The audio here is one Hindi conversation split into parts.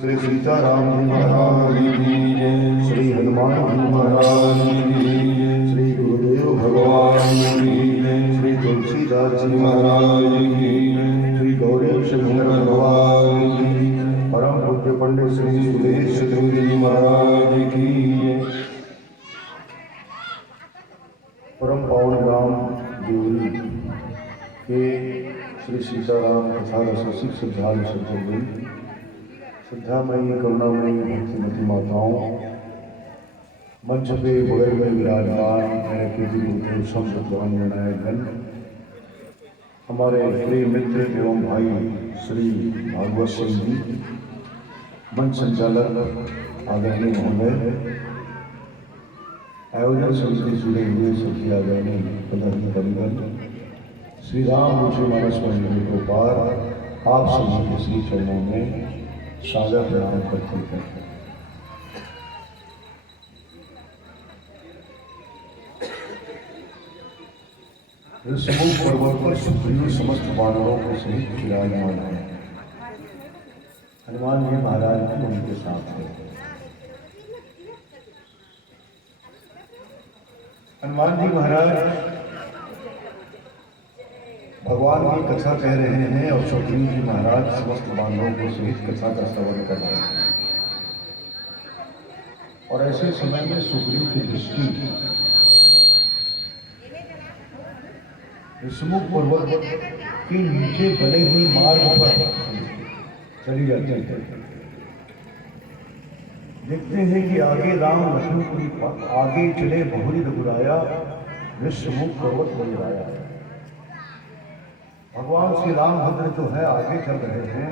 श्री सीताराम जी महाराज की जय। श्री हनुमान जी महाराज की जय। श्री गुरुदेव भगवान की जय। श्री तुलसीदास जी महाराज की जय। श्री गौरी शंकर भगवान की जय। परम पूज्य पंडित श्री सुरेश चतुर्वेदी जी महाराज की जय। परम पावन ग्राम देवरी के श्री सीताराम कथा रसिक श्रद्धालु सज्जन, श्रद्धामयी करुणामयी भक्तिमती माताओं, मंच पे बगल में विराजमान मेरे प्रीति गुरुदेव संत नायकगण, हमारे प्रिय मित्र एवं भाई श्री भागवत सिंह जी, मंच संचालक आदरणीय महोदय, आयोजन समिति से जुड़े हुए सभी आदरणीय पदाधिकारीगण, श्री राम रुचि मानस मंदिर को पार आप सभी के श्री चरणों में सादर प्रणाम करते हैं। ऋषिमुख पर्वत पर सुग्रीव समस्त वानरों के सहित विराजमान है। हनुमान जी महाराज भी उनके साथ है। हनुमान जी महाराज भगवान की कथा कह रहे हैं और सुग्रीव जी महाराज समस्त वानरों के सहित कथा का श्रवण कर रहे हैं। और ऐसे समय में सुग्रीव की दृष्टि ऋषिमुख पर्वत के नीचे बने हुए मार्ग पर चली जाती है। देखते हैं कि आगे राम लक्ष्मण की आगे चले बहुरी रघुराया, ऋषिमुख पर्वत नजर आया। भगवान श्री रामभद्र जो है आगे चल रहे हैं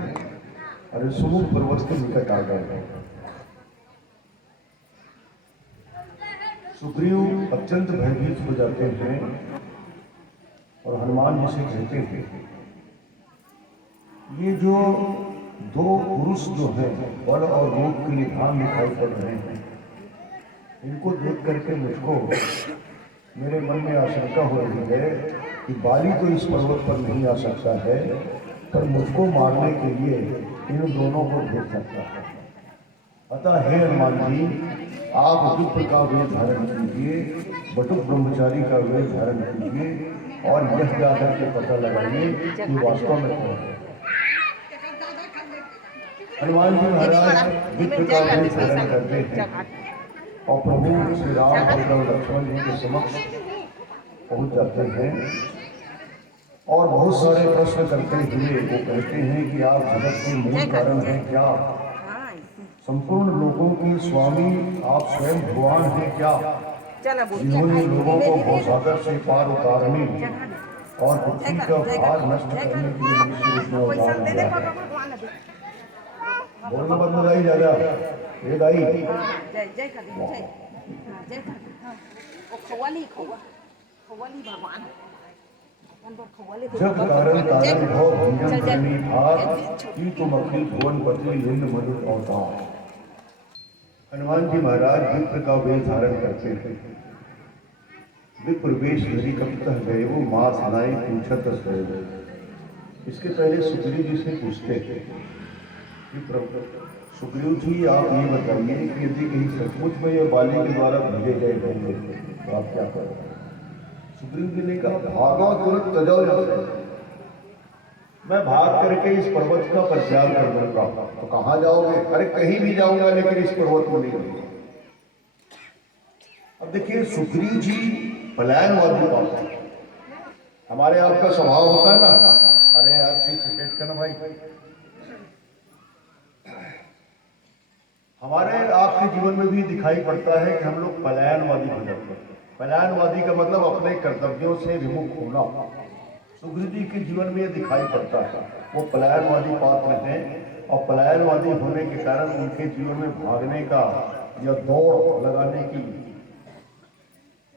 और ऋषिमुख पर्वत के निकट आ गए हैं। सुग्रीव अत्यंत भयभीत हो जाते हैं और हनुमान जी से कहते हैं, ये जो दो पुरुष जो हैं बल और रूप के निधान दिखाई पड़ रहे हैं, इनको देख करके मुझको मेरे मन में आशंका हो रही है कि बाली तो इस पर्वत पर नहीं आ सकता है, पर मुझको मारने के लिए इन दोनों को भेज सकता है। अतः हे हनुमान जी, आप विप्र का वेश धारण कीजिए, बटुक ब्रह्मचारी का वेश धारण कीजिए और यह जाकर के पता लगाइए कि वास्तव में कौन है। हनुमान जी महाराज विप्र का वेश धारण करते हैं और प्रभु श्री राम और लक्ष्मण जी के समक्ष पहुंच जाते हैं और बहुत सारे प्रश्न करते हुए वो कहते हैं कि आप जगत के मूल कारण हैं क्या? संपूर्ण लोगों के स्वामी आप स्वयं भगवान हैं क्या? जिन्होंने लोगों को भवसागर से पार उतारने और पृथ्वी का भार नष्ट करने के लिए मनुष्य रूप में अवतार लिया है। बोलना बंद हो जाए ज्यादा, ये दाई जग कारण कारण भव भंजन करनी भार, की तुम अखिल भुवन पति लिंग मधु अवतार। हनुमान जी महाराज विप्र का वेश धारण करते थे। विप्र वेश धरी कपितः गए वो माँ सनाई पूछत गए। इसके पहले सुग्रीव जी से पूछते थे कि प्रभु सुग्रीव जी आप ये बताइए कि यदि कहीं सचमुच में ये बाली के द्वारा भेजे गए होंगे तो आप क्या करोगे? सुग्रीव जी ने कहा, भागो तुरंत तजाओ यहाँ से, मैं भाग करके इस पर्वत का परित्याग कर दूंगा। तो कहाँ जाओगे? अरे कहीं भी जाऊंगा लेकिन इस पर्वत में नहीं। अब देखिए सुग्रीव जी पलायनवादी बात है। हमारे आपका स्वभाव होता है ना, अरे यार ठीक से सेट करना भाई, हमारे आपके जीवन में भी दिखाई पड़ता है कि हम लोग पलायनवादी हो जाते हैं। पलायनवादी का मतलब अपने कर्तव्यों से विमुख होना। सुग्रीव जी के जीवन में यह दिखाई पड़ता है, वो पलायनवादी पात्र हैं और पलायनवादी होने के कारण उनके जीवन में भागने का या दौड़ लगाने की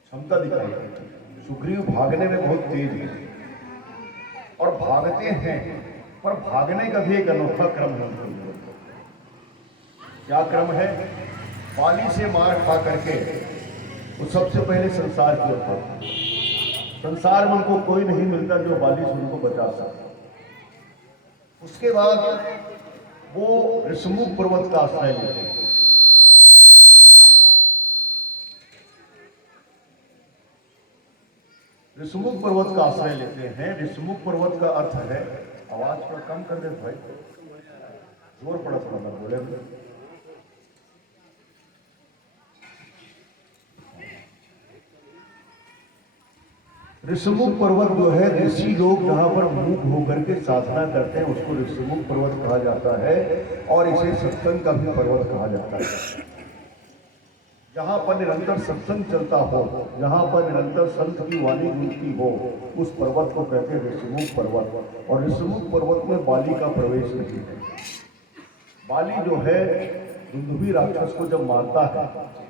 क्षमता दिखाई पड़ती है। सुग्रीव भागने में बहुत तेज है और भागते हैं, पर भागने का भी एक अनोखा क्रम है। क्या क्रम है? बाली से मार खा करके वो सबसे पहले संसार की ओर बढ़ते। संसार में उनको कोई नहीं मिलता जो बाली से उनको बचा सकता। उसके बाद वो ऋषमुख पर्वत का आश्रय लेते हैं। ऋषमुख पर्वत का आश्रय लेते हैं। ऋषमुख पर्वत का अर्थ है, आवाज थोड़ा कम कर दे भाई, जोर पड़ा थोड़ा ना बोले। ऋषमुख पर्वत जो है, ऋषि लोग जहां पर मूक होकर के साधना करते हैं उसको ऋषमुख पर्वत कहा जाता है, और इसे सत्संग का भी पर्वत कहा जाता है। जहां पर निरंतर सत्संग चलता हो, जहां पर निरंतर संत की वाणी गूंजती हो, उस पर्वत को कहते हैं ऋषमुख पर्वत। और ऋषमुख पर्वत में बाली का प्रवेश नहीं है। बाली जो है दुंदुभी राक्षस को जब मारता है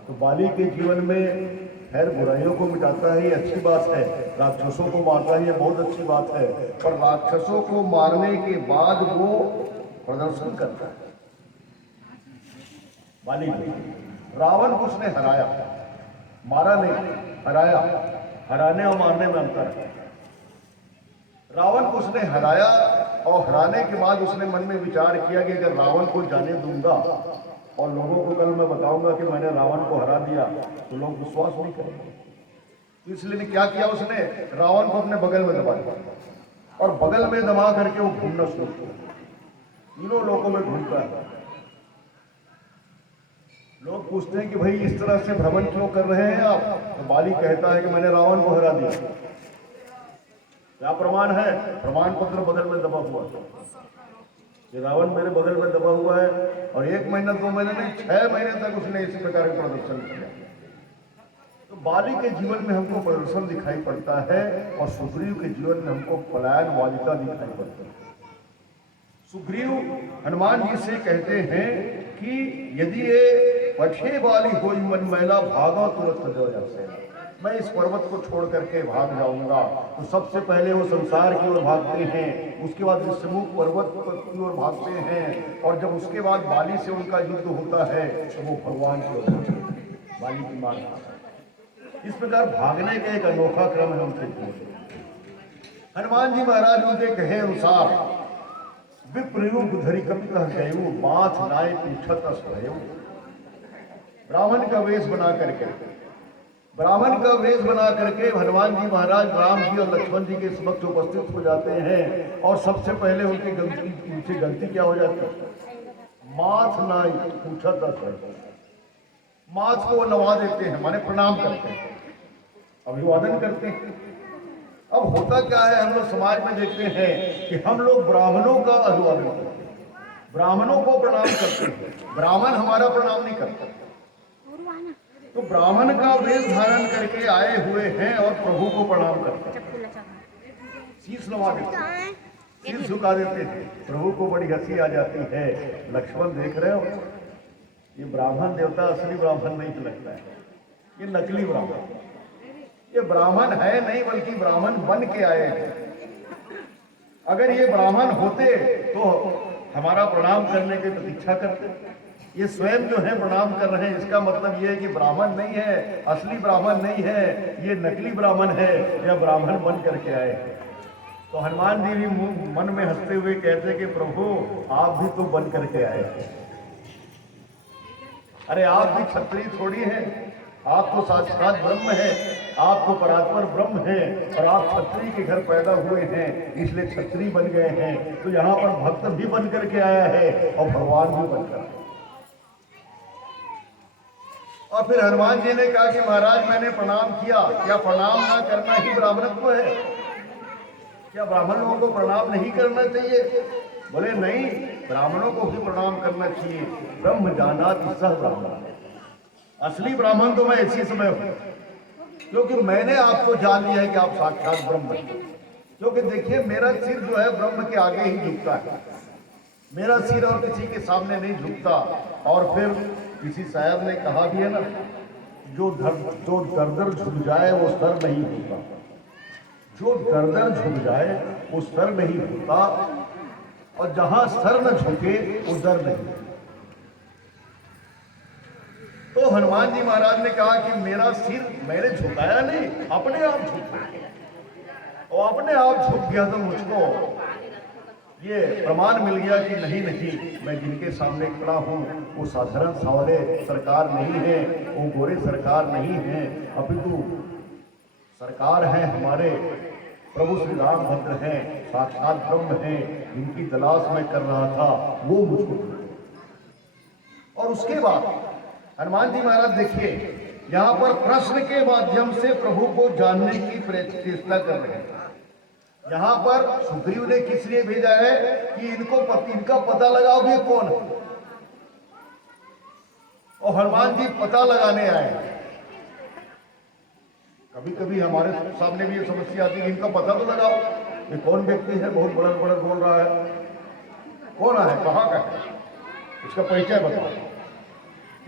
तो बाली के जीवन में खैर बुराइयों को मिटाता है, ये अच्छी बात है। राक्षसों को मारता है, ये बहुत अच्छी बात है। पर राक्षसों को मारने के बाद वो प्रदर्शन करता है। बाली रावण को उसने हराया, मारा नहीं, हराया। हराने और मारने में अंतर है। रावण को उसने हराया और हराने के बाद उसने मन में विचार किया कि अगर रावण को जाने दूंगा और लोगों को कल मैं बताऊंगा कि मैंने रावण को हरा दिया तो लोग विश्वास नहीं करेंगे। इसलिए क्या किया उसने, रावण को अपने बगल में दबा दिया और बगल में दबा करके वो घूमना शुरू किया। तीनों लोगों में घूमता है। लोग पूछते हैं कि भाई इस तरह से भ्रमण क्यों कर रहे हैं आप? तो बाली कहता है कि मैंने रावण को हरा दिया। क्या प्रमाण है? प्रमाण पत्र बगल में दबा हुआ है। ये रावण मेरे बगल में दबा हुआ है, और 1 महीना 2 महीने नहीं, 6 महीने तक उसने इसी प्रकार का प्रदर्शन किया। तो बाली के जीवन में हमको प्रदर्शन दिखाई पड़ता है, और सुग्रीव के जीवन में हमको पलायनवादिता दिखाई पड़ती है। सुग्रीव हनुमान जी से कहते हैं कि यदि ये पठे वाली हो मन मैला भागा तुरंत जो जैसे मैं इस पर्वत को छोड़ करके भाग जाऊंगा। तो सबसे पहले वो संसार की ओर भागते हैं, उसके बाद ऋषमुख पर्वत की ओर भागते हैं, और जब उसके बाद बाली से उनका युद्ध होता है तो वो भगवान की ओर बाली की मार। इस प्रकार भागने का एक अनोखा क्रम है उनके जीवन। हनुमान जी महाराज उनके कहे अनुसार विप्ररूप धरि कपिता गयो बाथ नाय पूछत असभयो। ब्राह्मण का वेश बना करके हनुमान जी महाराज राम जी और लक्ष्मण जी के समक्ष उपस्थित हो जाते हैं, और सबसे पहले उनकी गलती क्या हो जाती है? माथ नाई पूछत असभयो। माथ को वो नवा देते हैं, माने प्रणाम करते हैं, अभिवादन करते हैं। अब होता क्या है, हम लोग समाज में देखते हैं कि हम लोग ब्राह्मणों का अभिवादन करते हैं, ब्राह्मणों को प्रणाम करते हैं, ब्राह्मण हमारा प्रणाम नहीं करता। तो ब्राह्मण का वेश धारण करके आए हुए हैं और प्रभु को प्रणाम करते हैं, शीश नवा देते हैं, शीश झुका देते हैं। प्रभु को बड़ी हंसी आ जाती है। लक्ष्मण देख रहे हो, ये ब्राह्मण देवता असली ब्राह्मण नहीं लगता है, ये नकली ब्राह्मण। ये ब्राह्मण है नहीं, बल्कि ब्राह्मण बन के आए हैं। अगर ये ब्राह्मण होते तो हमारा प्रणाम करने की प्रतीक्षा करते। ये स्वयं जो है प्रणाम कर रहे हैं, इसका मतलब ये है कि ब्राह्मण नहीं है, असली ब्राह्मण नहीं है, ये नकली ब्राह्मण है, या ब्राह्मण बन करके आए हैं। तो हनुमान जी भी मन में हंसते हुए कहते कि प्रभु आप भी तो बन करके आए हैं। अरे आप भी क्षत्रिय थोड़ी हैं, आप तो साक्षात ब्रह्म है, आप तो परात्पर ब्रह्म है, और आप क्षत्रिय के घर पैदा हुए हैं, इसलिए क्षत्रिय बन गए हैं। तो यहाँ पर भक्त भी बन करके आया है और भगवान भी बनकर। और फिर हनुमान जी ने कहा कि महाराज मैंने प्रणाम किया, क्या प्रणाम ना करना ही ब्राह्मणत्व है? क्या ब्राह्मण लोगों को प्रणाम नहीं करना चाहिए? बोले नहीं, ब्राह्मणों को भी प्रणाम करना चाहिए। ब्रह्म जानाति सह ब्राह्मण। असली ब्राह्मण तो मैं इसी समय हूं, क्योंकि मैंने आपको जान लिया है कि आप साक्षात ब्रह्म हैं। क्योंकि देखिए मेरा सिर जो है ब्रह्म के आगे ही झुकता है, मेरा सिर और किसी के सामने नहीं झुकता। और फिर किसी शायर ने कहा भी है ना, जो दर झुक जाए वो सर नहीं होता, जो दर झुक जाए वो सर नहीं होता, और जहां सर न झुके वो दर नहीं। तो हनुमान जी महाराज ने कहा कि मेरा सिर मैंने झुकाया नहीं, अपने आप झुका, और अपने आप झुक गया तो मुझको ये प्रमाण मिल गया कि नहीं नहीं, मैं जिनके सामने खड़ा हूँ वो साधारण सावले सरकार नहीं है, वो गोरे सरकार नहीं है, अपितु सरकार है हमारे प्रभु श्री रामभद्र हैं, साक्षात ब्रह्म हैं, जिनकी तलाश मैं कर रहा था, वो मुझको। और उसके बाद हनुमान जी महाराज देखिए, यहाँ पर प्रश्न के माध्यम से प्रभु को जानने की चेष्टा कर रहे हैं। यहाँ पर सुग्रीव ने किस लिए भेजा है कि इनका पता लगाओ ये कौन है, और हनुमान जी पता लगाने आए। कभी कभी हमारे सामने भी ये समस्या आती है, इनका पता तो लगाओ, ये कौन व्यक्ति है, बहुत बड़ा बड़ा बोल रहा है, कौन है, कहाँ का है, इसका परिचय बताओ।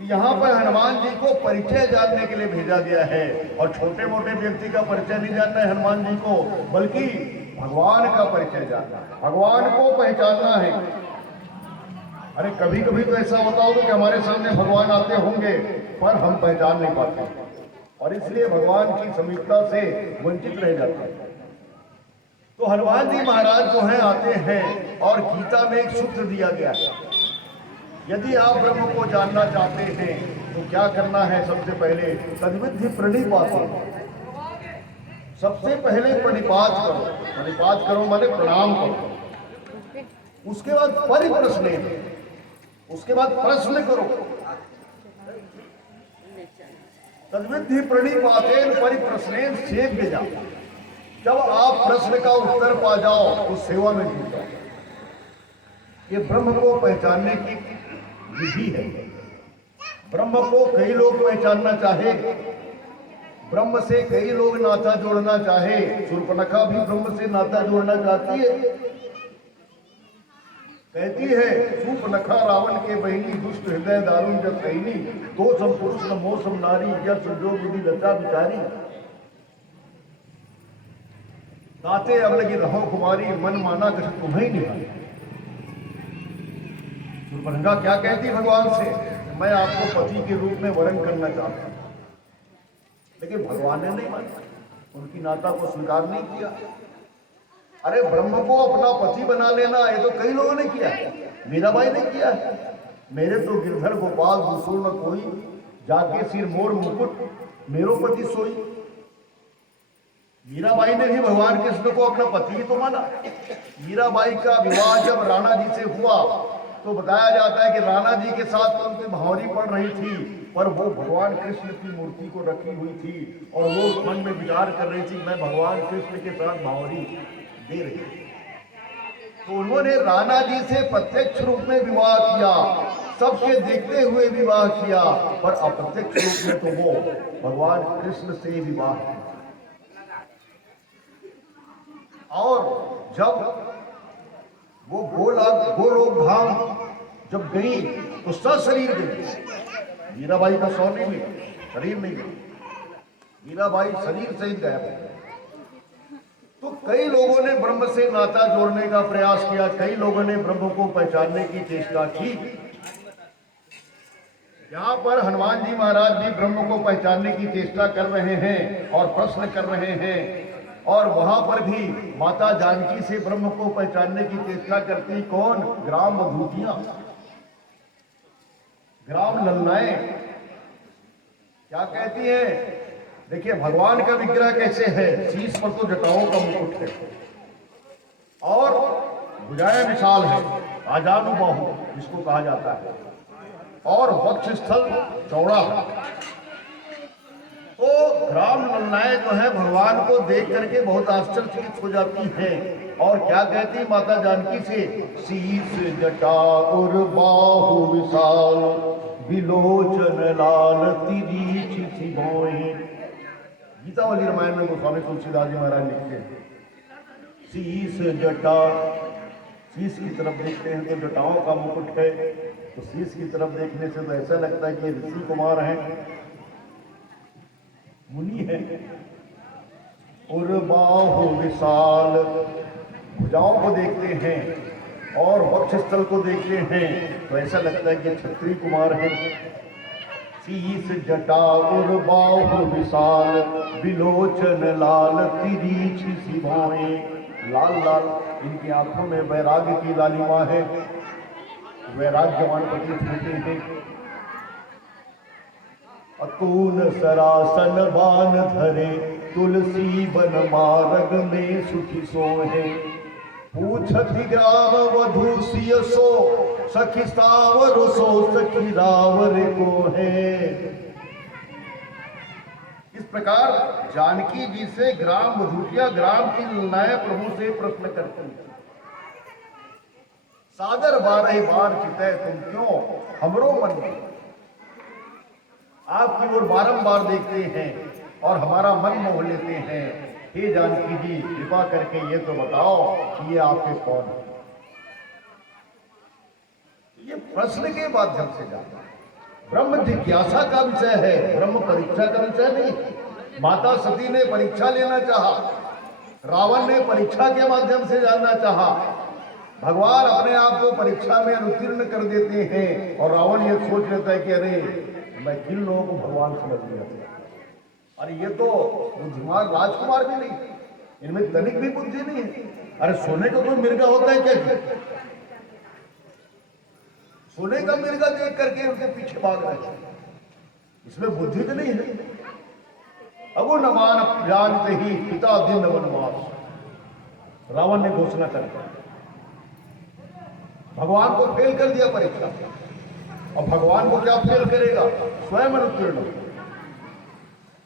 यहाँ पर हनुमान जी को परिचय जानने के लिए भेजा गया है, और छोटे मोटे व्यक्ति का परिचय नहीं जानना है हनुमान जी को, बल्कि भगवान का परिचय जानना है, भगवान को पहचानना है। अरे कभी कभी तो ऐसा होता होगा कि हमारे सामने भगवान आते होंगे पर हम पहचान नहीं पाते, और इसलिए भगवान की समीपता से वंचित रह जाते हैं। तो हनुमान जी महाराज जो है आते हैं, और गीता में एक सूत्र दिया गया है, यदि आप ब्रह्म को जानना चाहते हैं तो क्या करना है, सबसे पहले तद्विधि प्रणिपात, सबसे पहले प्रणिपात करो, प्रणिपात करो माने प्रणाम करो, उसके बाद परिप्रश्न, उसके बाद प्रश्न करो, तद्विधि प्रणिपातेन परिप्रश्नेन सेव्य जाओ। जब आप प्रश्न का उत्तर पा जाओ तो सेवा में जुट जाओ। ये ब्रह्म को पहचानने की विधि है। ब्रह्म को कई लोग पहचानना चाहे, ब्रह्म से कई लोग नाता जोड़ना चाहे, शूर्पणखा भी ब्रह्म से नाता जोड़ना चाहती है, कहती है शूर्पणखा रावण के बहिनी, दुष्ट हृदय दारुण जब कहनी, दो सम पुरुष न मोह सम नारी, जब संजो बुद्धि लता बिचारी, ताते अब लगी रहो कुमारी, मन माना कछ तुम्हें नहीं। शूर्पणखा क्या कहती भगवान से, मैं आपको पति के रूप में वरण करना चाहता हूं, लेकिन भगवान ने नहीं माना, उनकी नाता को स्वीकार नहीं किया। अरे ब्रह्म को अपना पति बना लेना, ये तो कई लोगों ने किया है, मीराबाई ने किया है, मेरे तो गिरधर गोपाल दूसरो न कोई, जाके सिर मोर मुकुट मेरो पति सोई। मीराबाई ने भी भगवान कृष्ण को अपना पति ही तो माना। मीराबाई का विवाह जब राणा जी से हुआ तो बताया जाता है कि राणा जी के साथ तो उनकी भावरी पड़ रही थी, पर वो भगवान कृष्ण की मूर्ति को रखी हुई थी, और वो मन में विचार कर रही थी मैं भगवान कृष्ण के साथ भावरी दे रही थी। तो उन्होंने राणा जी से प्रत्यक्ष रूप में विवाह किया, सबके देखते हुए विवाह किया, पर अप्रत्यक्ष रूप में तो वो भगवान कृष्ण से विवाह किया। और जब वो गोलोक धाम जब गई तो सशरीर गई, मीराबाई का सौ नहीं मिला, शरीर नहीं गई, मीराबाई शरीर सहित गायब। तो कई लोगों ने ब्रह्म से नाता जोड़ने का प्रयास किया, कई लोगों ने ब्रह्म को पहचानने की चेष्टा की। यहाँ पर हनुमान जी महाराज भी ब्रह्म को पहचानने की चेष्टा कर रहे हैं और प्रश्न कर रहे हैं, और वहां पर भी माता जानकी से ब्रह्म को पहचानने की चेष्टा करती कौन, ग्राम मधुतियां, ग्राम ललनाएं। क्या कहती है, देखिए भगवान का विग्रह कैसे है, शीश पर तो जटाओं का मुकुट है, और भुजाएं विशाल है, आजानुबाहु जिसको कहा जाता है, और वक्षस्थल चौड़ा है। तो ग्राम ललनाएं जो है भगवान को देख करके बहुत आश्चर्यचकित हो जाती हैं, और क्या कहती माता जानकी से, शीश जटा और बाहु विशाल, विलोचन लाल तिरीछ सिभोए। गीतावली रामायण में गोस्वामी तुलसीदास जी महाराज लिखते हैं, शीश जटा, शीश की तरफ देखते हैं तो जटाओं का मुकुट है, तो शीश की तरफ देखने से तो ऐसा लगता है कि ऋषि कुमार हैं, मुनि है। और बाहु विशाल, भुजाओं को देखते हैं और वक्षस्थल को देखते हैं तो ऐसा लगता है कि क्षत्रिय कुमार है। शीश जटा और बाहु विशाल, विलोचन लाल तिरीछ सिभोए, लाल लाल इनकी आंखों में वैराग्य की लालिमा है, वैराग्यवान प्रतीत होते हैं। अतून सरासन बान धरे, तुलसी बन मार्ग में सुखी सोहे। पूछति ग्राम वधु सिय सो, सखी सावर सो सखी रावर को है। इस प्रकार जानकी जी से ग्राम वधूटिया ग्राम की ललनाएं प्रभु से प्रश्न करती हैं। सागर 12 बार चितै तुम क्यों हमरो मन में, आपकी ओर बारंबार देखते हैं और हमारा मन मोह लेते हैं। हे जानकी जी, कृपा करके ये तो बताओ कि ये आपके कौन है। ये प्रश्न के माध्यम से जाता है। ब्रह्म जिज्ञासा का विषय है, ब्रह्म परीक्षा का विषय नहीं। माता सती ने परीक्षा लेना चाहा, रावण ने परीक्षा के माध्यम से जानना चाहा। भगवान अपने आप को परीक्षा में अनुतीर्ण कर देते हैं और रावण ये सोच लेता है कि अरे मैं किन लोगों को भगवान समझ लिया था। अरे ये तो बुद्धिमान राजकुमार भी नहीं, इनमें तनिक भी बुद्धि नहीं है। अरे सोने का कोई मिर्गा होता है क्या? सोने का मिर्गा देख करके उनके पीछे भाग रहे हैं, इसमें बुद्धि तो नहीं है। अगो न मान जानते ही पिता दिन वनवास, रावण ने घोषणा कर दी। भगवान को फेल कर दिया परीक्षा, और भगवान को क्या फेल करेगा? स्वयं अनुत्तीर्ण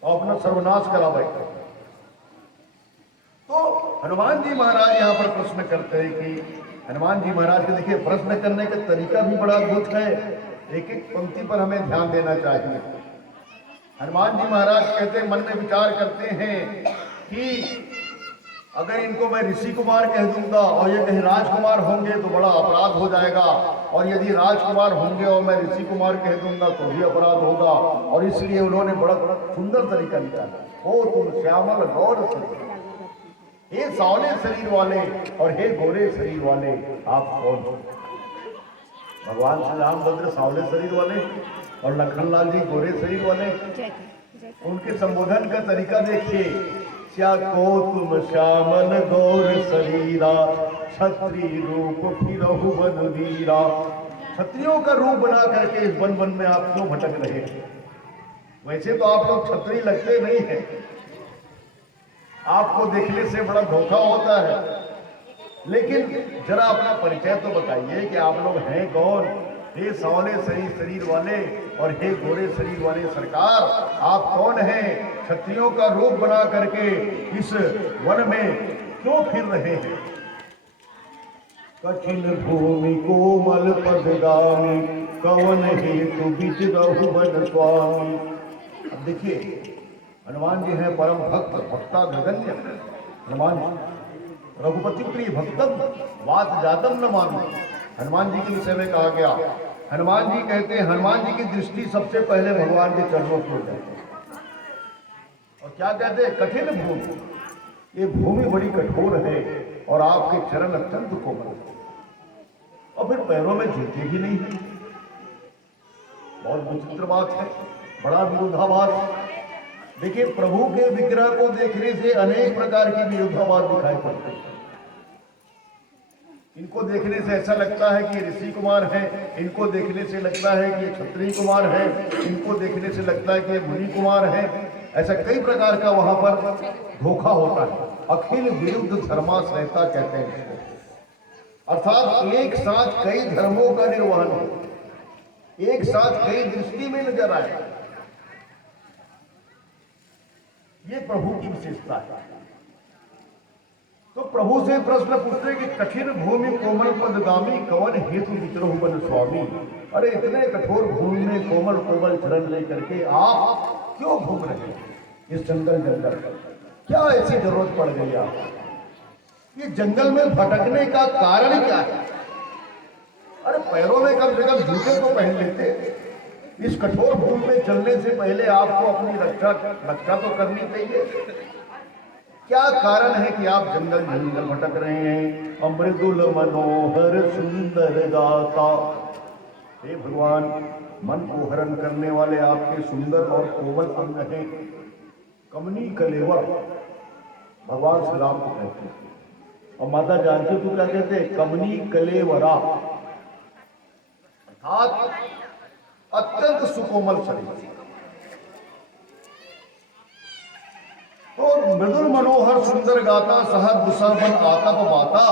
और अपना सर्वनाश करा बैठे। तो हनुमान जी महाराज यहाँ पर प्रश्न करते हैं कि हनुमान जी महाराज के देखिए प्रश्न करने का तरीका भी बड़ा अद्भुत है। एक एक पंक्ति पर हमें ध्यान देना चाहिए। हनुमान जी महाराज कहते हैं, मन में विचार करते हैं कि अगर इनको मैं ऋषि कुमार कह दूंगा और ये कहीं राजकुमार होंगे तो बड़ा अपराध हो जाएगा, और यदि राजकुमार होंगे और मैं ऋषि कुमार कह दूंगा तो भी अपराध होगा। और इसलिए उन्होंने बड़ा बड़ा सुंदर तरीका निकाला। ओ तुम श्यामल गौर शरीर, हे सावले शरीर वाले और हे गोरे शरीर वाले, आप कौन हो? भगवान श्री रामभद्र सावले शरीर वाले और लखनलाल जी गोरे शरीर वाले। उनके संबोधन का तरीका देखिए। क्या को तुम श्यामल गौर शरीरा, क्षत्रिय रूप फिरहु वन वीरा। क्षत्रियों का रूप बना करके इस वन वन में आप क्यों भटक रहे हैं? वैसे तो आप लोग क्षत्रिय लगते नहीं हैं, आपको देखने से बड़ा धोखा होता है। लेकिन जरा अपना परिचय तो बताइए कि आप लोग हैं कौन? हे सावले शरीर वाले और हे गोरे शरीर वाले सरकार, आप कौन हैं? क्षत्रियों का रूप बना करके इस वन में क्यों फिर रहे हैं? कठिन भूमि कोमल पदगामी, कवन हेतु विचरहु वन स्वामी। अब देखिए, हनुमान जी हैं परम भक्त, भक्ता गगन्य हनुमान जी, रघुपति प्रिय भक्तम वात जातम न मानो। हनुमान जी के विषय में कहा गया, हनुमान जी कहते हैं हनुमान जी की दृष्टि सबसे पहले भगवान के चरणों की हो जाती है। और क्या कहते हैं? कठिन भूमि, ये भूमि बड़ी कठोर है और आपके चरण अत्यंत कोमल है, और फिर पैरों में जूते भी नहीं है। बहुत विचित्र बात है, बड़ा विरोधाभास। देखिए, प्रभु के विग्रह को देखने से अनेक प्रकार की विरोधाभास दिखाई पड़ते हैं। इनको देखने से ऐसा लगता है कि ऋषि कुमार हैं, इनको देखने से लगता है कि क्षत्रिय कुमार हैं, इनको देखने से लगता है कि मुनि कुमार हैं। ऐसा कई प्रकार का वहां पर धोखा होता है। अखिल विरुद्ध धर्माश्रयता कहते हैं इसको, अर्थात एक साथ कई धर्मों का निर्वहन हो, एक साथ कई दृष्टि में नजर आए। ये प्रभु की विशेषता है। तो प्रभु से प्रश्न पूछते कि कठिन भूमि कोमल पदगामी, कवन हेतु विचरहु वन स्वामी। अरे इतने कठोर भूमि में कोमल कोमल चरण लेकर के आप क्यों घूम रहे हैं इस जंगल जंगल? क्या ऐसी जरूरत पड़ गई आप? ये जंगल में भटकने का कारण क्या है? अरे पैरों में कम से कम जूते तो पहन लेते। इस कठोर भूमि में चलने से पहले आपको अपनी रक्षा तो करनी चाहिए। क्या कारण है कि आप जंगल जंगल भटक रहे हैं? अमृदुल मनोहर सुंदर गाता, हे भगवान, मन को हरण करने वाले आपके सुंदर और कोमल अंग हैं। कमनी कलेवर, भगवान श्री राम को कहते हैं। और माता जानकी को क्या कहते हैं? कमनी कलेवरा, अर्थात अत्यंत सुकोमल शरीर। तो मृदुल मनोहर सुंदर गाता, सहज दुसर बन आतप बाता।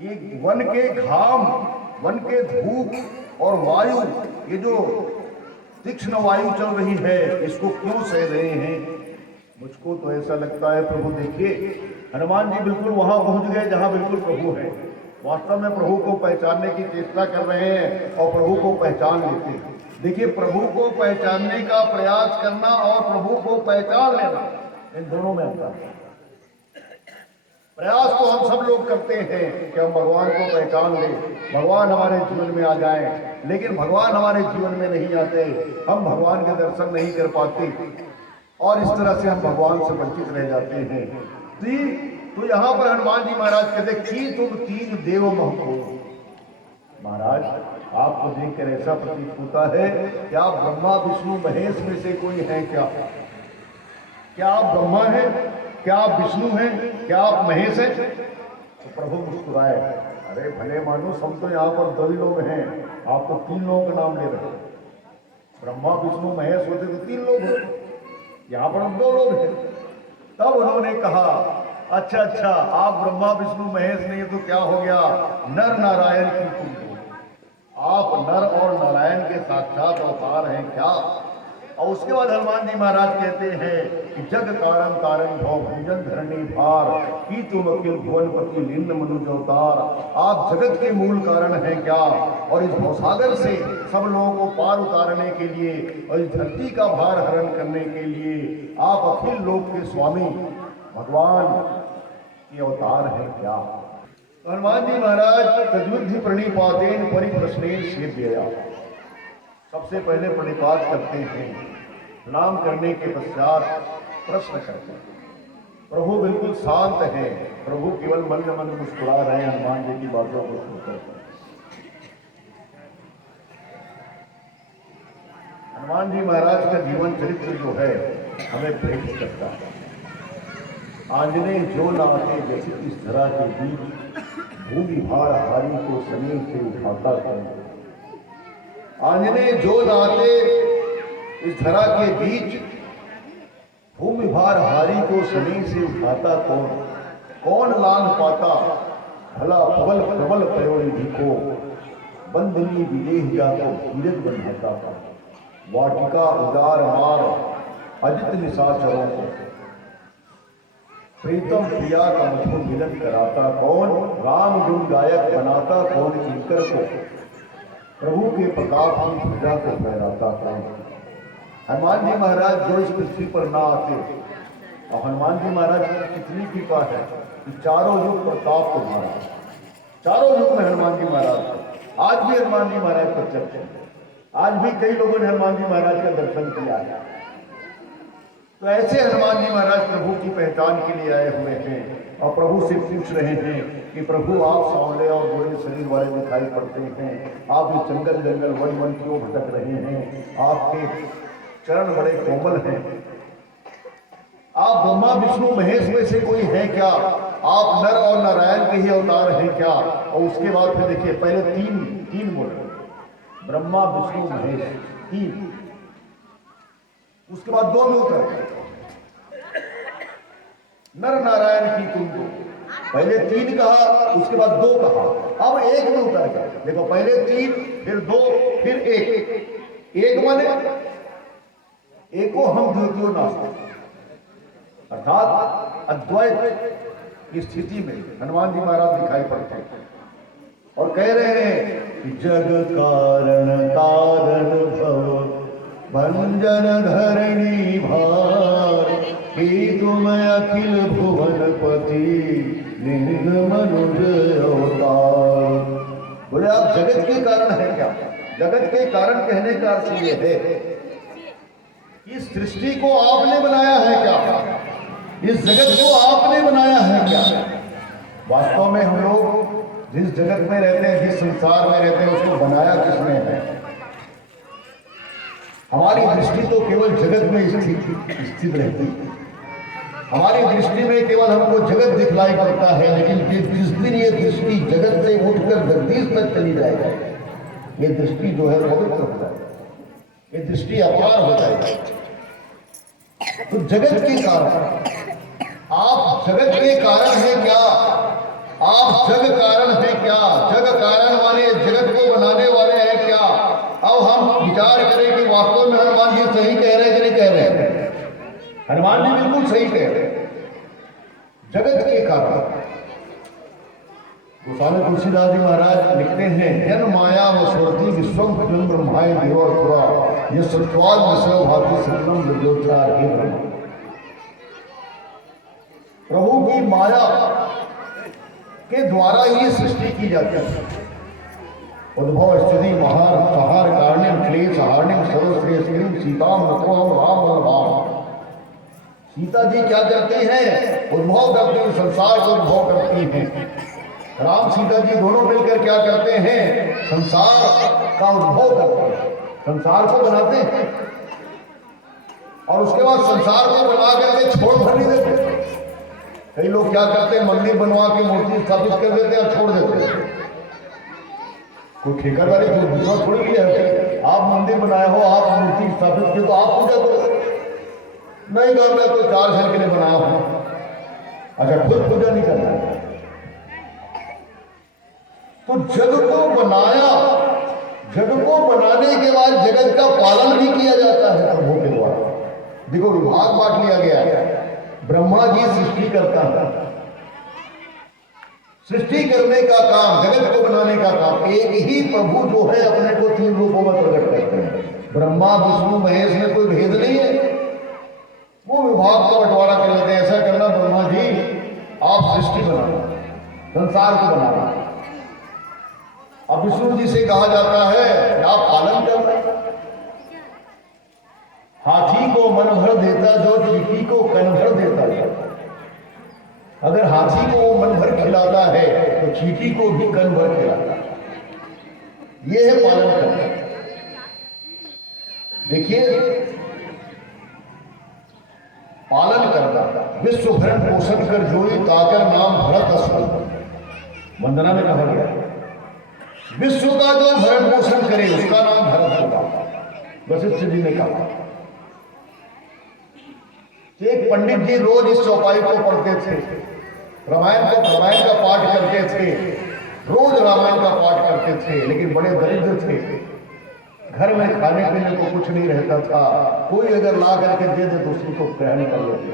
ये वन के घाम, वन के धूप और वायु, ये जो तीक्ष्ण वायु चल रही है, इसको क्यों सह रहे हैं? मुझको तो ऐसा लगता है प्रभु, देखिए हनुमान जी बिल्कुल वहां पहुंच गए जहां बिल्कुल प्रभु है। वास्तव में प्रभु को पहचानने की चेष्टा कर रहे हैं और प्रभु को पहचान लेते हैं। देखिए, प्रभु को पहचानने का प्रयास करना और प्रभु को पहचान लेना, इन दोनों में अंतर है। प्रयास तो हम सब लोग करते हैं कि हम भगवान को पहचान लें, भगवान हमारे जीवन में आ जाए, लेकिन भगवान हमारे जीवन में नहीं आते, हम भगवान के दर्शन नहीं कर पाते और इस तरह से हम भगवान से वंचित रह जाते हैं। तो यहाँ पर हनुमान जी महाराज कहते कि तुम तीन देव महको। महाराज, आपको देखकर ऐसा प्रतीत होता है कि आप ब्रह्मा विष्णु महेश में से कोई हैं क्या? क्या आप ब्रह्मा हैं? क्या आप विष्णु हैं? क्या आप महेश हैं? तो प्रभु मुस्कुराए, अरे भले मानुस, हम तो यहाँ पर 2 लोग हैं, आप तो 3 लोगों का नाम ले रहे हैं। ब्रह्मा विष्णु महेश होते तो 3 लोग हैं, यहाँ पर हम 2 लोग हैं। तब उन्होंने कहा, अच्छा अच्छा, आप ब्रह्मा विष्णु महेश नहीं तो क्या हो गया? नर नारायण की तुम हो। आप नर और नारायण के साक्षात अवतार हैं क्या? और उसके बाद हनुमान जी महाराज कहते हैं कि जग कारण कारण भव भंजन धरणी भार की तुम अखिल भुवनपति लिन्न मनुज अवतार। आप जगत के मूल कारण हैं क्या? और इस भवसागर से सब लोगों को पार उतारने के लिए और इस धरती का भार हरण करने के लिए आप अखिल लोक के स्वामी भगवान के अवतार हैं क्या? हनुमान जी महाराज तद्विधि प्रणिपातेन परिप्रश्नेन सेव्यया, सबसे पहले प्रणिपात करते हैं, प्रणाम करने के पश्चात प्रश्न करते हैं। प्रभु बिल्कुल शांत हैं, प्रभु केवल मन मन मुस्कुरा रहे हैं हनुमान जी की बातों को सुनकर। हनुमान जी महाराज का जीवन चरित्र जो है हमें प्रेरित करता है। आंजनेय जो नाते जैसे इस धरा के बीच भूमि भार हारी को समीर से उठाता कौन। आंजनेय जो नाते इस धरा के बीच भूमि भार हारी को समीर से उठाता कौन। कौन लांग पाता भला प्रबल प्रबल प्रयोनिधि को। बंधनी विदेह जाको धीरज बंधाता था। वाटिका उदार मार अजित निशाचरों को। प्रीतम प्रिया का मधुर मिलन कराता कौन। राम गुण गायक बनाता कौन किंकर को। प्रभु के प्रताप की ध्वजा को फहराता कौन। हनुमान जी महाराज जो इस पृथ्वी पर ना आते, और हनुमान जी महाराज की कितनी कृपा है कि चारों युग प्रताप तुम्हारा, चारों युग में हनुमान जी महाराज। आज भी हनुमान जी महाराज प्रत्यक्ष है, आज भी कई लोगों ने हनुमान जी महाराज का दर्शन किया है। तो ऐसे हनुमान जी महाराज प्रभु की पहचान के लिए आए हुए हैं और प्रभु से पूछ रहे हैं कि प्रभु आप सांवले और गोरे शरीर वाले दिखाई पड़ते हैं, आप ये जंगल जंगल वन वन क्यों भटक रहे हैं, आपके चरण बड़े कोमल हैं, आप ब्रह्मा विष्णु महेश में से कोई है क्या, आप नर और नारायण के ही अवतार हैं क्या। और उसके बाद फिर देखिए, पहले तीन बोले, ब्रह्मा विष्णु महेश 3, उसके बाद 2 में उतर नर नारायण की तुम 2। पहले 3 कहा, उसके बाद 2 कहा, अब 1 में उतर गया। देखो, पहले 3 फिर 2 फिर 1। 1 माने एको हम द्वितीयो नास्ति, अर्थात अद्वैत की स्थिति में हनुमान जी महाराज दिखाई पड़ते हैं और कह रहे हैं कि जग कारण तारण भव भंजन धरणी भार ही तुम अखिल भुवनपति निंद मनुज अवतार। बोले आप जगत के कारण है क्या? जगत के कारण कहने का अर्थ ये है, इस सृष्टि को आपने बनाया है क्या? इस जगत को आपने बनाया है क्या? वास्तव में हम लोग जिस जगत में रहते हैं, जिस संसार में रहते हैं, उसको बनाया किसने है? हमारी दृष्टि तो केवल जगत में स्थित रहती है, हमारी दृष्टि में केवल हमको जगत दिखलाई पड़ता है, लेकिन जिस दिन ये दृष्टि जगत से उठकर जगदीश तक चली जाएगी, ये दृष्टि जो है पवित्र हो जाएगी, ये दृष्टि अपार हो जाएगी। तो जगत के कारण आप जगत के कारण है क्या? आप जग कारण है क्या? जग कारण वाले जगत को बनाने वाले हैं क्या? अब हम विचार करें कि वास्तव में हनुमान जी सही कह रहे हैं कि नहीं कह रहे हैं? हनुमान जी बिल्कुल सही कह रहे हैं। जगत के कारण गोस्वामी तुलसीदास जी महाराज लिखते हैं, जन माया व स्वर्ति विश्वम खिलम ब्रह्माय देवासुरा ये सत्वाद विषय भाति सतम विद्योचार हे ब्रह्म। प्रभु की माया के द्वारा ये सृष्टि की जाती है। उद्भव स्थिति महार सहार कारणिम क्लेश हारणिम सर्वश्रेष्ठिम सीताम नतोहम राम राम। सीता जी क्या करती हैं? उद्भव करती हैं, संसार को उद्भव करती हैं। राम सीता जी दोनों मिलकर क्या करते हैं? संसार का उद्भव करते हैं, संसार को बनाते हैं और उसके बाद संसार को बना करके छोड़ भर नहीं देते। कई लोग क्या करते हैं? मंदिर बनवा के मूर्ति स्थापित कर देते हैं और छोड़ देते हैं। कोई ठेकेदारी तो दूसरा थोड़ी लिया है। आप मंदिर बनाए हो, आप मूर्ति स्थापित की तो आप पूजा करो। नहीं कहा मैं तो 4 घर के लिए बनाया हूं। अच्छा, खुद पूजा नहीं करना है। तो जग को बनाया, जग को बनाने के बाद जगत का पालन भी किया जाता है प्रभु के द्वारा। देखो विभाग बांट लिया गया है। ब्रह्मा जी सृष्टि करता है, सृष्टि करने का काम, जगत को बनाने का काम। एक ही प्रभु जो है अपने को 3 रूपों में प्रकट करते हैं। ब्रह्मा विष्णु महेश में कोई भेद नहीं है। वो विभाग का बंटवारा कर लेते हैं, ऐसा करना ब्रह्मा जी, आप सृष्टि बनाना, संसार को बनाना। अब विष्णु जी से कहा जाता है आप पालन करना। हाथी को मन भर देता जो चींटी को कन भर देता है। अगर हाथी को मन भर खिलाता है तो चींटी को भी कन भर खिलाता है। यह है पालन करना। देखिए, पालन करना। विश्व भरण पोषण कर जोई ताकर नाम भरत अस्पत। वंदना में कहा गया विश्व का जो भरण पोषण करे उसका नाम भरत होगा। वशिष्ठ जी ने कहा। एक पंडित जी रोज इस चौपाई को पढ़ते थे, रामायण का पाठ करते थे, रोज रामायण का पाठ करते थे, लेकिन बड़े दरिद्र थे। घर में खाने पीने को कुछ नहीं रहता था। कोई अगर ला करके दे दे तो उसी को ग्रहण कर लेते।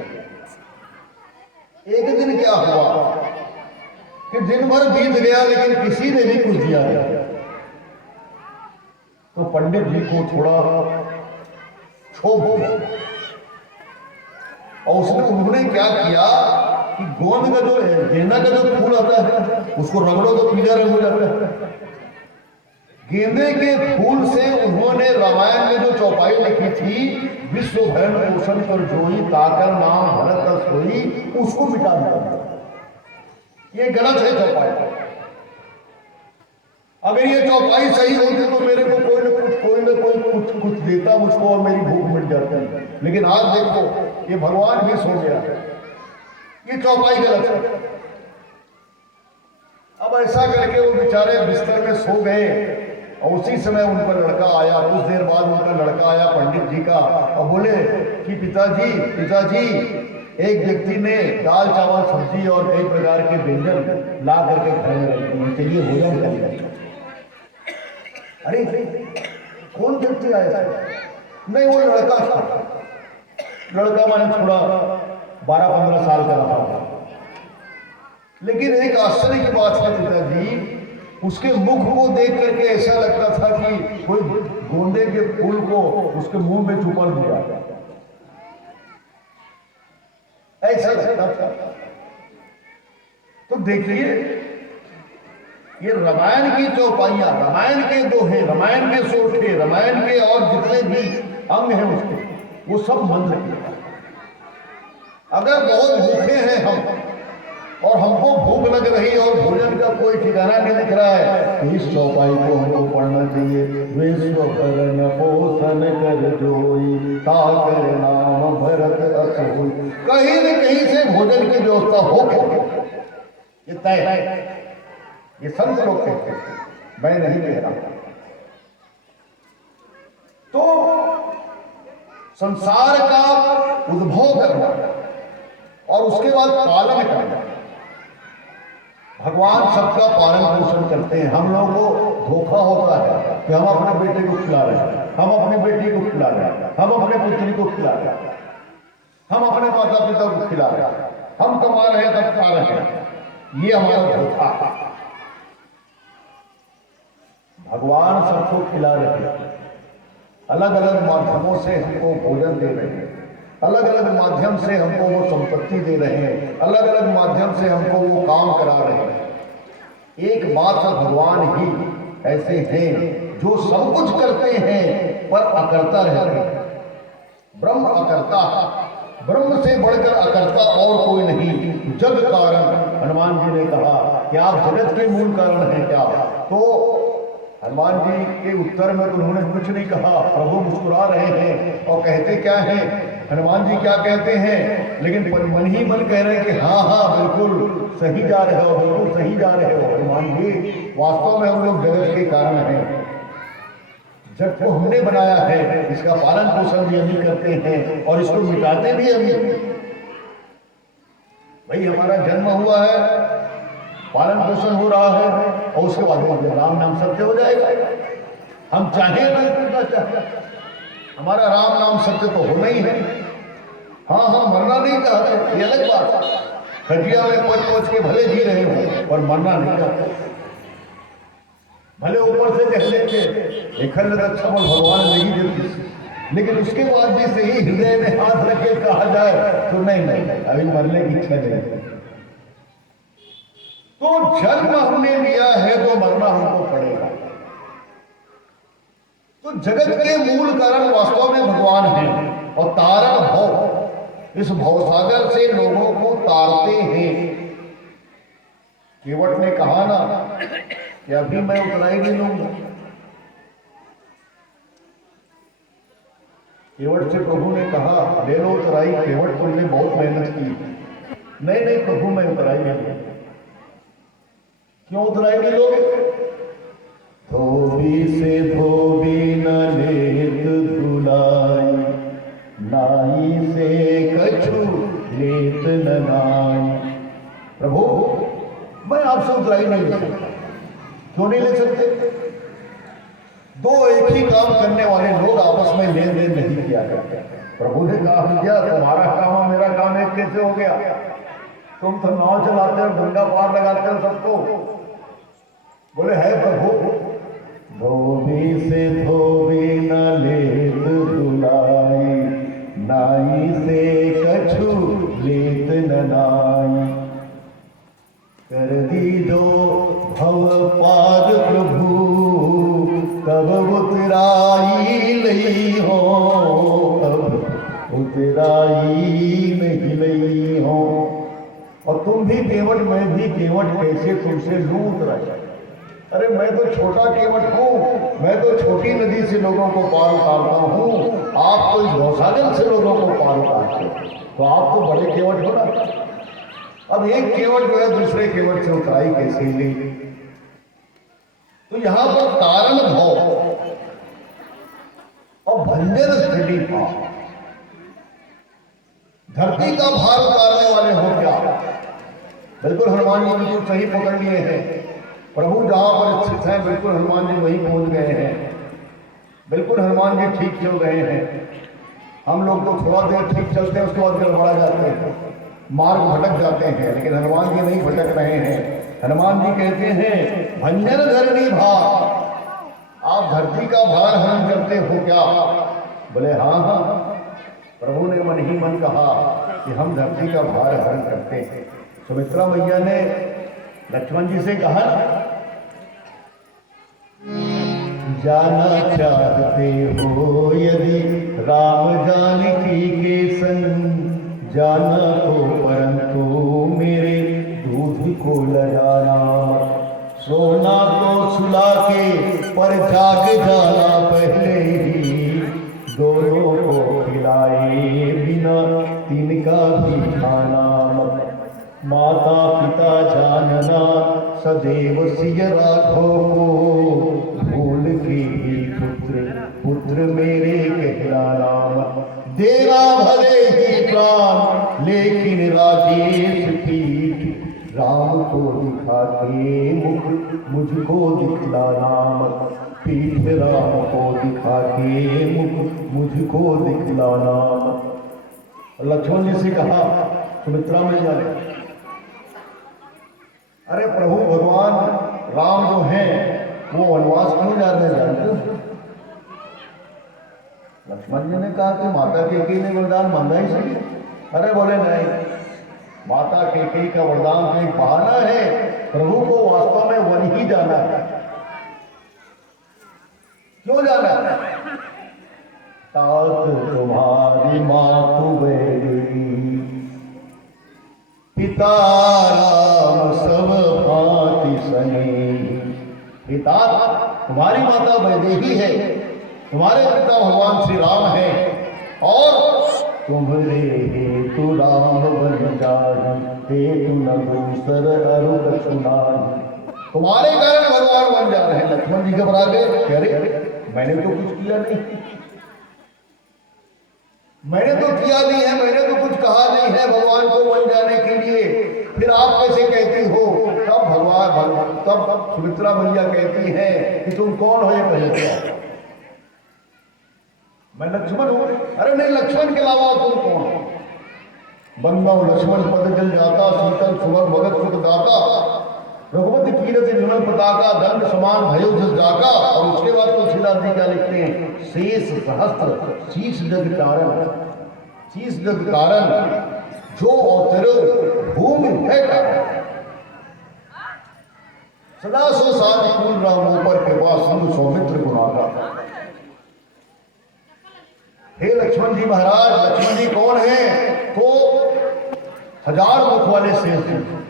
एक दिन क्या हुआ कि दिन भर बीत गया लेकिन किसी ने भी कुछ दिया नहीं। तो पंडित जी को थोड़ा क्षोभ हो गया और उन्होंने क्या किया कि गोंद का जो गेंदा का जो फूल आता है उसको रगड़ो तो पीला रंग हो जाता है। गेंदे के फूल से उन्होंने रामायण में जो चौपाई लिखी थी, विश्व भरण पोषण कर जोई ताकर नाम भरत सोई, उसको मिटा दिया। ये गलत है चौपाई। अगर ये चौपाई सही होती तो मेरे को कोई ना कोई कुछ देता मुझको और मेरी भूख मिट जाती। लेकिन आज देखो ये भगवान भी सो गया, ये चौपाई गलत है। अब ऐसा करके वो बेचारे बिस्तर में सो गए और उसी समय उनका लड़का आया। कुछ देर बाद उनका लड़का आया पंडित जी का और बोले कि पिताजी एक व्यक्ति ने दाल चावल सब्जी और कई प्रकार के व्यंजन ला करके घर में रख दिए, चलिए भोजन करिए। अरे कौन व्यक्ति आया था? नहीं, वो लड़का था। लड़का माने थोड़ा 12-15 साल का रहा। लेकिन एक आश्चर्य की बात है पिताजी, उसके मुख को देख करके ऐसा लगता था कि कोई गोंदे के फूल को उसके मुंह में छुपा दिया, ऐसा लगता था। तो देखिए, ये रामायण की चौपाइयां, रामायण के दोहे, रामायण के सोठे, रामायण के और जितने भी अंग हैं उसके, वो सब मंत्र के। अगर बहुत भूखे हैं हम और हमको भूख लग रही और भोजन का कोई ठिकाना नहीं दिख रहा है, तो इस चौपाई को हमको पढ़ना चाहिए। विश्व भरण पोषण कर जोई, ताकर नाम भरत अस होई। कहीं न कहीं से भोजन की व्यवस्था हो गई, ये तय है, ये संत लोग कहते हैं, मैं नहीं कह रहा। तो संसार का उद्भव करना और उसके बाद पालन करना, भगवान सबका पालन पोषण करते हैं। हम लोगों को धोखा होता है कि हम अपने बेटे को खिला रहे हैं, हम अपनी बेटी को खिला रहे हैं, हम अपने पुत्री को खिला रहे हैं, हम अपने माता पिता को खिला रहे हैं, हम कमा रहे हैं तब खा रहे हैं, ये हमारा धोखा है। भगवान सबको खिला रहे हैं, अलग अलग माध्यमों से हमको भोजन दे रहे हैं, अलग अलग माध्यम से हमको वो संपत्ति दे रहे हैं, अलग अलग माध्यम से हमको वो काम करा रहे हैं। एकमात्र भगवान ही ऐसे हैं जो सब कुछ करते हैं पर अकर्ता रहते हैं। ब्रह्म अकर्ता है, ब्रह्म से बढ़कर अकर्ता और कोई नहीं। जग कारण, हनुमान जी ने कहा कि आप जगत के मूल कारण हैं क्या? तो हनुमान जी के उत्तर में तो उन्होंने कुछ नहीं कहा, प्रभु मुस्कुरा रहे हैं और कहते क्या हैं, हनुमान जी क्या कहते हैं, लेकिन मन ही मन कह रहे हैं कि हाँ हाँ बिल्कुल सही जा रहे हो, बिल्कुल सही जा रहे हो हनुमान जी, वास्तव में हम लोग जगत के कारण हैं, जग को हमने बनाया है, इसका पालन पोषण भी हम करते हैं और इसको मिटाते भी हम। भाई हमारा जन्म हुआ है, पालन पोषण हो रहा है और उसके बाद राम नाम सत्य हो जाएगा। हम चाहे ना चाहे, हमारा राम नाम सत्य तो होना ही है। हाँ हाँ, मरना नहीं चाहते, ये अलग बात है। खटिया में पच के भले जी रहे हो और मरना नहीं चाहते, भले ऊपर से कह देंगे एक अच्छा बोल भगवान नहीं देती, लेकिन उसके बाद भी सही हृदय में हाथ रख के कहा जाए तो नहीं, अभी मरने की इच्छा नहीं। तो जन्म हमने लिया है तो मरना हमको पड़ेगा। तो जगत के मूल कारण वास्तव में भगवान हैं और तारण भव, इस भवसागर से लोगों को तारते हैं। केवट ने कहा ना कि अभी मैं उतराई नहीं लूंगा। केवट से प्रभु ने कहा ले लो उतराई। केवट तुमने बहुत मेहनत की। नहीं प्रभु मैं उतराई नहीं लूंगा। क्यों उतराई नहीं लोगे? धोबी से धोबी न लेत धुलाई, नाई से कछु लेत न नाई। प्रभु मैं आपसे उतराई नहीं ले सकता। क्यों नहीं ले सकते? दो एक ही काम करने वाले लोग आपस में लेन देन नहीं किया करते। प्रभु ने कहा भैया तुम्हारा काम और मेरा काम एक कैसे हो गया? तुम तो नाव चलाते हो, गंगा पार लगाते हो सबको। बोले है प्रभु, धोबी से धोबी न लेत धुलाई, नाई से कछु लेत न नाई। कर दी जो भव पार प्रभु, तब उतराई लई हो, तब उतराई नहीं लई हो। और तुम भी केवट, मैं भी केवट, कैसे तुमसे लूं उतराई? अरे मैं तो छोटा केवट हूँ, मैं तो छोटी नदी से लोगों को पार उतारता हूँ, आप तो इस भवसागर से लोगों को पार उतारते हो, तो आप तो बड़े केवट हो ना। अब एक केवट जो है दूसरे केवट से उतराई कैसे ली? तो यहां पर तारण भाव और भंजन स्थिति भाव, धरती का भार उतारने वाले हो क्या? बिल्कुल हनुमान जी बिल्कुल सही पकड़ लिए हैं। प्रभु जहां पर स्थित है बिल्कुल हनुमान जी वहीं पहुंच गए हैं। बिल्कुल हनुमान जी ठीक चल रहे हैं। हम लोग तो थोड़ा देर ठीक चलते हैं, उसके बाद गड़बड़ा जाते हैं, मार्ग भटक जाते हैं, लेकिन हनुमान जी नहीं भटक रहे हैं। हनुमान जी कहते हैं भंजन धरणी भार, आप धरती का भार हरण करते हो क्या? बोले हाँ। प्रभु ने मन ही मन कहा कि हम धरती का भार हरण करते हैं। सुमित्रा मैया ने लक्ष्मण जी से कहा जाना चाहते हो यदि राम जानकी के संग, जाना तो परंतु मेरे दूध को लड़ जागे पर जाग जाना पहले ही, दोनों को खिलाए बिना तिनका भी खाना मत। माता पिता जानना सदैव सिय राखो को, भूल के भी पुत्र पुत्र मेरे कहलाना मत। देना भले ही प्राण लेकिन राजेश पीठ, राम को दिखा के मुख मुझको दिखलाना मत। पीठ राम को दिखा के मुख मुझको दिखलाना मत। लक्ष्मण जी से कहा सुमित्रा मिल जाए। अरे प्रभु भगवान राम जो हैं वो वनवास क्यों जा रहे हैं जानते हो? लक्ष्मण जी ने कहा कि माता कैकेयी ने वरदान मांगा ही सही। अरे बोले नहीं, माता कैकेयी का वरदान तो एक बहाना है, प्रभु को वास्तव में वन ही जाना है। क्यों जाना है? तात तुम्हारी मातु बेरी, पिता राम सब भांति सने। पिता तुम्हारी माता वैदेही है, तुम्हारे पिता भगवान श्री राम है, और तुम्हारे हेतु राम बन जाहि, हेतु न दूसर अरु कछुनाहि। तुम्हारे कारण भगवान बन जा रहे हैं। लक्ष्मण जी घबरा गए, कह रहे मैंने तो कुछ किया नहीं, मैंने तो किया नहीं है, मैंने तो कुछ कहा नहीं है भगवान को बन जाने के लिए, फिर आप कैसे कहती हो? तब भगवान तब सुमित्रा मैया कहती है कि तुम कौन हो ये पहले बताओ। मैं लक्ष्मण हूं। अरे नहीं, लक्ष्मण के अलावा तुम कौन हो? बंदव लक्ष्मण पद जल जाता, शीतल सुमन भगत सुख दाता, रघुपति कीरति विमल पताका, दंड समान भयो जस जाका। और उसके बाद तुलसीदास जी क्या लिखते हैं? शेष सहस्त्र शीश जग कारण, शीश जग कारण जो अवतरो भूमि है कारण। सदा सो साथ फूल राम ऊपर के पास सिंधु सौमित्र गुणाका। हे लक्ष्मण जी महाराज, लक्ष्मण जी कौन है? तो 1000 मुख वाले शेष जी।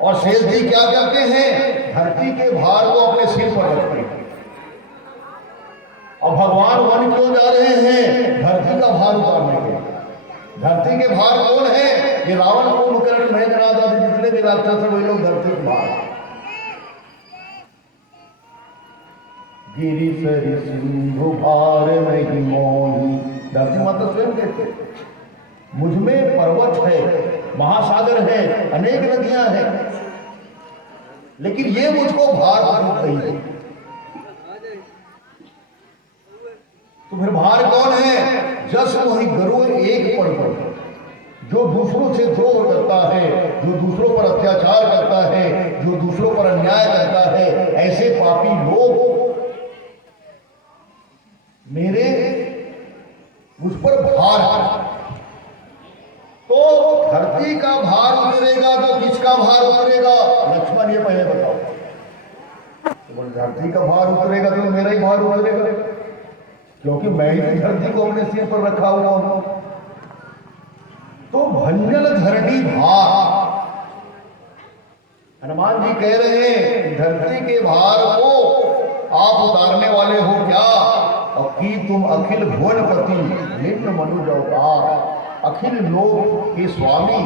और शेष जी क्या करते हैं? धरती के भार को अपने सिर पर रखते हैं। और भगवान वन क्यों जा रहे हैं? धरती का भार उतारने के लिए। धरती के भार कौन है? ये रावण, कुंभकर्ण, मेघनाद आदि जितने भी राक्षस हैं वही लोग धरती के भार। गिरि सरि सिंधु भार नहीं मोही, धरती माता स्वयं कहते हैं मुझ में पर्वत है, महासागर है, अनेक नदियां हैं, लेकिन ये मुझको भार नहीं है। तो फिर भार कौन है? जस वही गरुड़ एक पर, जो दूसरों से द्रोह करता है, जो दूसरों पर अत्याचार करता है, जो दूसरों पर अन्याय करता है, ऐसे पापी लोग मेरे मुझ पर भार है। तो धरती का भार उतरेगा तो किसका भार उतरेगा? लक्ष्मण ये पहले बताओ। तो धरती का भार उतरेगा तो मेरा ही भार उतरेगा, क्योंकि मैं ही धरती को अपने सिर पर रखा हुआ हूं। तो भंजन धरणी भार, हनुमान जी कह रहे हैं धरती के भार को आप उतारने वाले हो क्या? और कि तुम अखिल भुवनपति निम्न मनुज अवतार, अखिल लोक के स्वामी,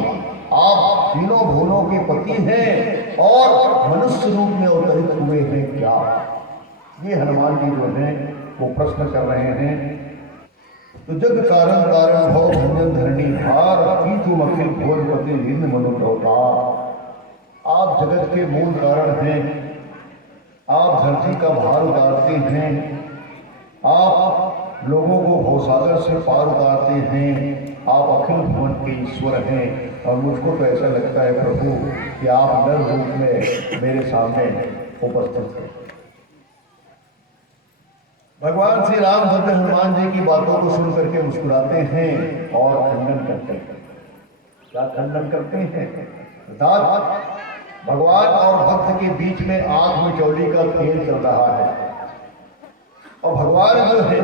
आप तीनों भुवनों के पति हैं और मनुष्य रूप में अवतरित हुए हैं क्या? ये हनुमान जी जो हैं वो प्रश्न कर रहे हैं। तो जग कारण कारण भव भंजन धरणी भार, कि तुम अखिल भुवनपति निम्न मनुज अवतार। आप जगत के मूल कारण हैं, आप धरती का भार उतारते हैं, आप लोगों को भवसागर से पार उतारते हैं, आप अखिल भुवन के ईश्वर हैं। और मुझको तो ऐसा लगता है प्रभु कि आप नर रूप में मेरे सामने उपस्थित हैं। भगवान श्री रामभद्र हनुमान जी की बातों को सुन करके मुस्कुराते हैं और खंडन करते हैं। क्या खंडन करते हैं? अर्थात भगवान और भक्त के बीच में आग मिचौली का खेल चल रहा है, और भगवान जो है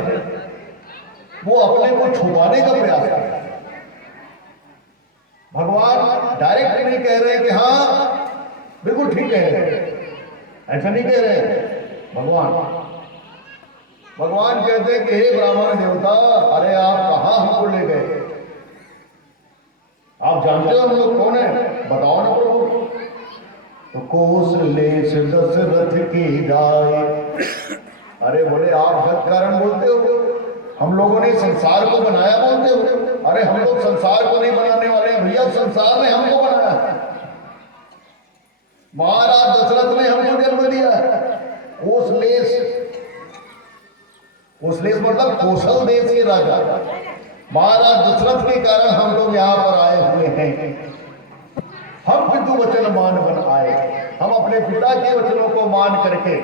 वो अपने को छुपाने का प्रयास कर रहे हैं। भगवान डायरेक्ट नहीं कह रहे कि हाँ बिल्कुल ठीक कह रहे हैं, ऐसा नहीं कह रहे हैं। भगवान भगवान कहते हैं कि हे ब्राह्मण देवता, अरे आप कहां हमको ले गए? आप जानते हो हम लोग कौन है? बताओ ना प्रभु। तो कौशलेश दशरथ की जाए। अरे बोले आप जग कारण बोलते हो, हम लोगों ने संसार को बनाया बोलते हो। अरे हम लोग संसार को नहीं बनाने वाले हैं भैया, संसार ने हमको बनाया। महाराज दशरथ ने हमको जन्म दिया। कौशलेश, कौशलेश मतलब कौशल देश के राजा महाराज दशरथ के कारण हम लोग यहाँ पर आए हुए हैं। हम पितु वचन मान बन आए, हम अपने पिता के वचनों को मान करके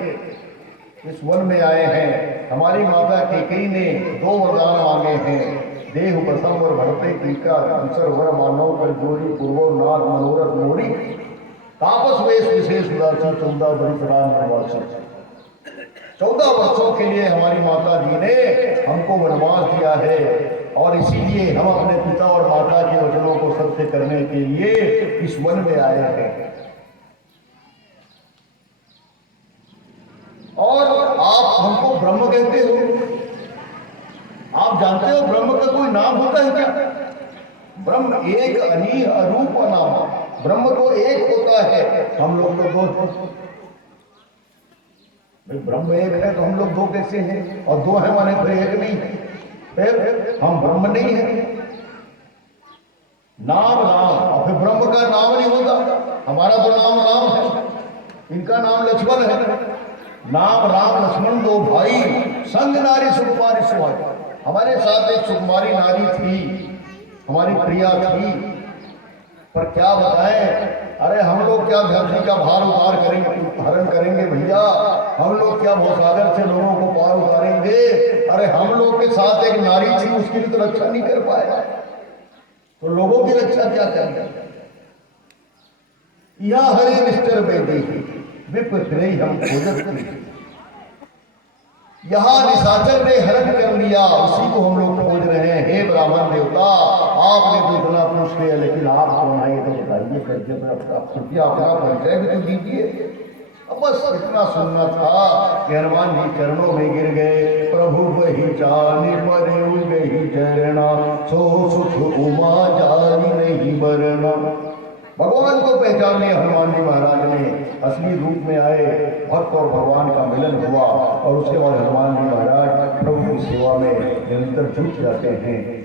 इस वन में आए हैं। हमारी माता कैकेयी ने 2 वरदान मांगे हैं, देह प्रथम और भरते टीका, दूसर वर मानव कर जोड़ी, पूर्वो नाग मनोरथ मोरी, तापस वेश विशेष उदासी, 14 बड़ी वनवासी। 14 वर्षों के लिए हमारी माता जी ने हमको वनवास दिया है और इसीलिए हम अपने पिता और माता के वचनों को सत्य करने के लिए इस वन में आए हैं। और आप हमको ब्रह्म कहते हो। आप जानते हो ब्रह्म का कोई नाम होता है क्या? ब्रह्म एक अनीह अरूप नाम। ब्रह्म तो एक होता है, हम लोग तो 2। भाई ब्रह्म एक है तो हम लोग 2 कैसे हैं? और 2 है माने फिर एक नहीं है, फिर हम ब्रह्म नहीं है। नाम राम, और फिर ब्रह्म का नाम नहीं होता। हमारा तो नाम राम है, इनका नाम लक्ष्मण है। नाम राम लक्ष्मण 2 भाई, संग नारी सुकुमारी सुहाग। हमारे साथ एक सुकुमारी नारी थी, हमारी प्रिया थी, पर क्या बताएं, अरे हम लोग क्या धरती का भार उतार करेंगे, हरण करेंगे भैया? हम लोग क्या भवसागर से लोगों को पार उतारेंगे? अरे हम लोग के साथ एक नारी थी, उसकी भी तो रक्षा नहीं कर पाया, तो लोगों की रक्षा क्या करेंगे? यह हरे निष्ठर बेदी विप्र हम खोजत, यहाँ निशाचर ने हरण कर लिया, उसी को हम लोग खोज रहे हैं। हे ब्राह्मण देवता, आपने तो इतना पूछ लिया, लेकिन आप कौन आए तो बताइए करके, कृपया अपना परिचय भी तो दीजिए। अब बस इतना सुनना था कि हनुमान जी चरणों में गिर गए। प्रभु वही जाने मरे गही चरणा, सो सुख उमा जानी नहीं बरना। भगवान को पहचान लिया हनुमान जी महाराज ने, असली रूप में आए, भक्त और भगवान का मिलन हुआ और उसके बाद हनुमान जी महाराज प्रभु की सेवा में निरंतर जुट जाते हैं।